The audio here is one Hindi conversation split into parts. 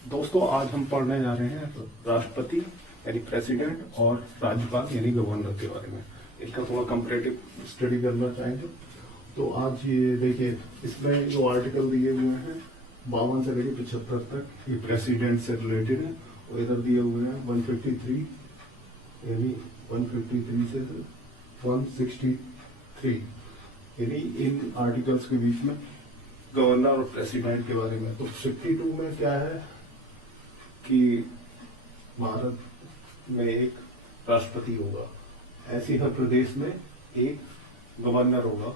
दोस्तों आज हम पढ़ने जा रहे हैं राष्ट्रपति यानी प्रेसिडेंट और राज्यपाल यानी गवर्नर के बारे में। इसका थोड़ा कंपैरेटिव स्टडी करना चाहेंगे। तो आज ये देखिए, इसमें जो आर्टिकल दिए हुए हैं 52 से लेकर 75 तक ये प्रेसिडेंट से रिलेटेड है, और इधर दिए हुए हैं 153 यानी 153 से 163 यानी इन आर्टिकल्स के बीच में गवर्नर और प्रेसिडेंट के बारे में। तो 52 में क्या है कि भारत में एक राष्ट्रपति होगा, ऐसे हर प्रदेश में एक गवर्नर होगा।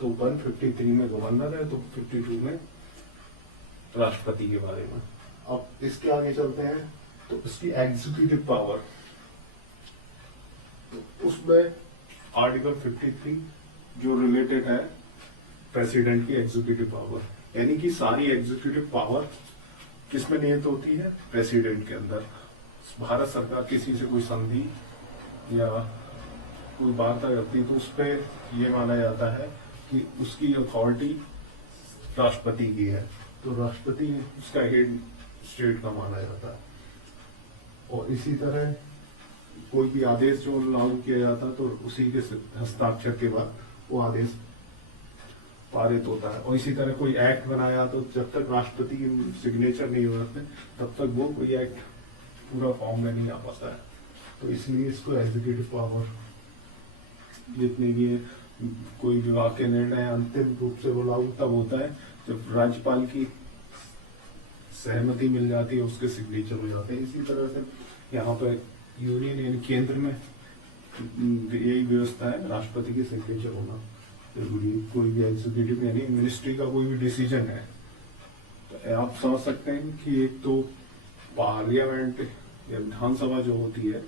तो 153 में गवर्नर है, तो 52 में राष्ट्रपति के बारे में। अब इसके आगे चलते हैं तो इसकी एग्जीक्यूटिव पावर, तो उसमें आर्टिकल 53 जो रिलेटेड है प्रेसिडेंट की एग्जीक्यूटिव पावर, यानी कि सारी एग्जीक्यूटिव पावर किसमें निहित होती है? प्रेसिडेंट के अंदर। भारत सरकार किसी से कोई संधि या कोई वार्ता करती तो उस पर यह माना जाता है कि उसकी अथॉरिटी राष्ट्रपति की है, तो राष्ट्रपति उसका हेड स्टेट का माना जाता है। और इसी तरह कोई भी आदेश जो लागू किया जाता तो उसी के हस्ताक्षर के बाद वो आदेश पारित होता है। और इसी तरह कोई एक्ट बनाया तो जब तक राष्ट्रपति की सिग्नेचर नहीं होते तब तक वो कोई एक्ट पूरा फॉर्म में नहीं आ पाता है। तो इसलिए इसको एग्जीक्यूटिव पावर जितने भी है, कोई विभाग के निर्णय अंतिम रूप से वो लागू तब होता है जब राज्यपाल की सहमति मिल जाती है, उसके सिग्नेचर हो जाते हैं। इसी तरह से यहाँ पर यूनियन यानी केंद्र में यही व्यवस्था है, राष्ट्रपति की सिग्नेचर होना जरूरी। कोई भी एग्जीक्यूटिव यानी मिनिस्ट्री का कोई भी डिसीजन है तो आप समझ सकते हैं कि एक तो पार्लियामेंट या विधानसभा जो होती है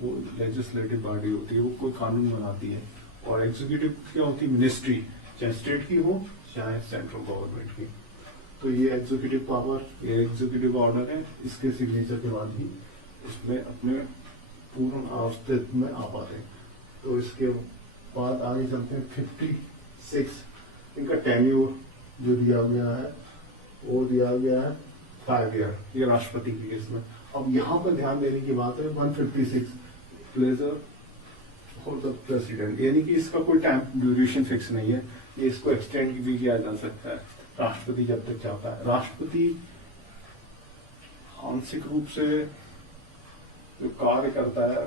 वो लेजिस्लेटिव बॉडी होती है, वो कोई कानून बनाती है। और एग्जीक्यूटिव क्या होती है? मिनिस्ट्री, चाहे स्टेट की हो चाहे सेंट्रल गवर्नमेंट की। तो ये एग्जीक्यूटिव पावर, ये एग्जीक्यूटिव ऑर्डर है, इसके सिग्नेचर के बाद ही उसमें अपने पूर्ण अस्तित्व में आ पाते हैं। तो इसके बाद आगे चलते हैं 56 इनका टेन्योर जो दिया गया है वो दिया गया है 5 ईयर, ये राष्ट्रपति के केस में। अब यहाँ पर ध्यान देने की बात है 156 प्लेजर फॉर द प्रेसिडेंट, यानी कि इसका कोई टाइम ड्यूरेशन फिक्स नहीं है, ये इसको एक्सटेंड भी किया जा सकता है राष्ट्रपति जब तक चाहता है। राष्ट्रपति आंशिक रूप से जो कार्य करता है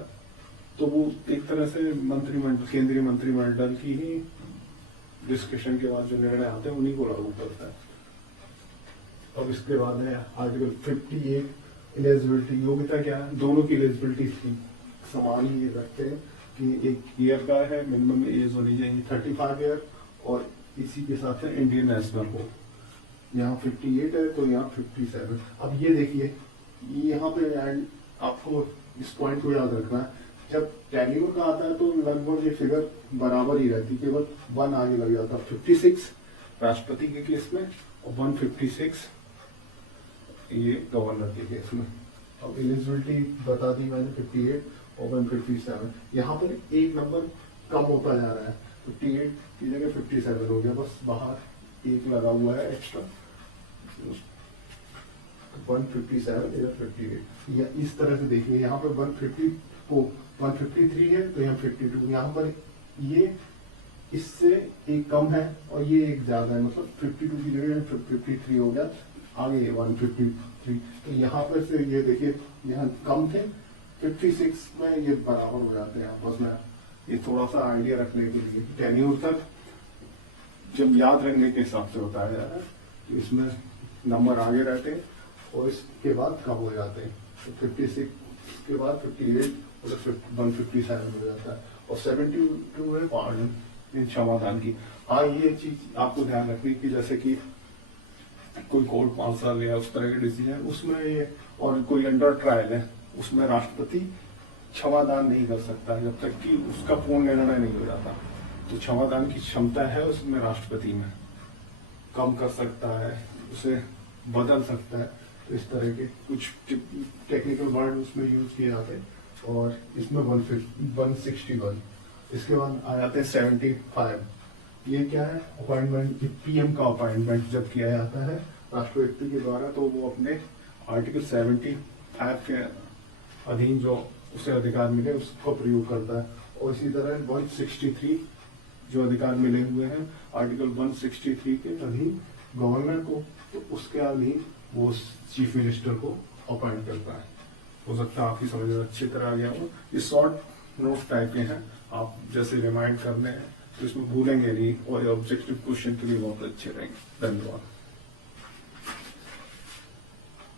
तो वो एक तरह से मंत्रिमंडल, केंद्रीय मंत्रिमंडल की ही डिस्कशन के बाद जो निर्णय आते हैं उन्हीं को लागू करता है। अब इसके बाद है आर्टिकल 58 एलिजिबिलिटी। योग्यता क्या है? दोनों की एलिजिबिलिटी समान ही रखते हैं कि एक ईयर का है, मिनिमम एज होनी चाहिए 35 ईयर, और इसी के साथ है इंडियन नेशनल हो। यहाँ 58 है तो यहाँ 57। अब ये देखिए, यहाँ पे आपको इस पॉइंट को याद रखना है, जब टेन्योर का आता है तो लगभग ये फिगर बराबर ही रहती, केवल 1 आगे लग जाता। 56 राष्ट्रपति के केस में और 156 ये गवर्नर के केस में। अब एलिजिबिलिटी बता दी मैंने 58 और 157। यहाँ पर एक नंबर कम होता जा रहा है, 58 की जगह 57 हो गया, बस बाहर एक लगा हुआ है एक्स्ट्रा। 157 इधर 58, या इस तरह से देखिए, यहाँ पर 153 है तो यहाँ 52, यहाँ पर ये इससे एक कम है और ये एक ज्यादा है, मतलब 52 की जगह 53 हो गया, आगे 153। तो यहाँ पर से ये देखिए, यहाँ कम थे, 56 में ये बराबर हो जाते हैं आपस में। ये थोड़ा सा आइडिया रखने के लिए टेन्योर तक जब याद रखने के हिसाब से बताया जा रहा है, तो इसमें नंबर आगे रहते हैं और इसके बाद कम हो जाते हैं। तो 56 के बाद 58 और 157 हो जाता है। और 72 है पार्डन, इन क्षमादान की। हाँ, ये चीज आपको ध्यान रखनी कि जैसे कि कोई कोर्ट मार्शल या उस तरह के डिसीजन उसमें ये, और कोई अंडर ट्रायल है उसमें राष्ट्रपति क्षमादान नहीं कर सकता जब तक कि उसका पूर्ण निर्णय नहीं हो जाता। तो क्षमादान की क्षमता है उसमें राष्ट्रपति में, कम कर सकता है, उसे बदल सकता है। तो इस तरह के कुछ टेक्निकल वर्ड उसमें यूज किए जाते हैं। और इसमें 161। इसके बाद आ जाते हैं 75। ये क्या है? अपॉइंटमेंट, पीएम का अपॉइंटमेंट जब किया जाता है राष्ट्रपति के द्वारा, तो वो अपने आर्टिकल 75 के अधीन जो उसे अधिकार मिले उसको प्रयोग करता है। और इसी तरह 163 जो अधिकार मिले हुए हैं आर्टिकल 163 के अधीन गवर्नर को, तो उसके अधीन वो चीफ मिनिस्टर को अपॉइंट करता है। हो सकता है आपकी समझ में अच्छी तरह आ गया हो। ये शॉर्ट नोट टाइप के हैं, आप जैसे रिमाइंड करने हैं तो इसमें भूलेंगे नहीं और ऑब्जेक्टिव क्वेश्चन के लिए बहुत अच्छे रहेंगे। धन्यवाद।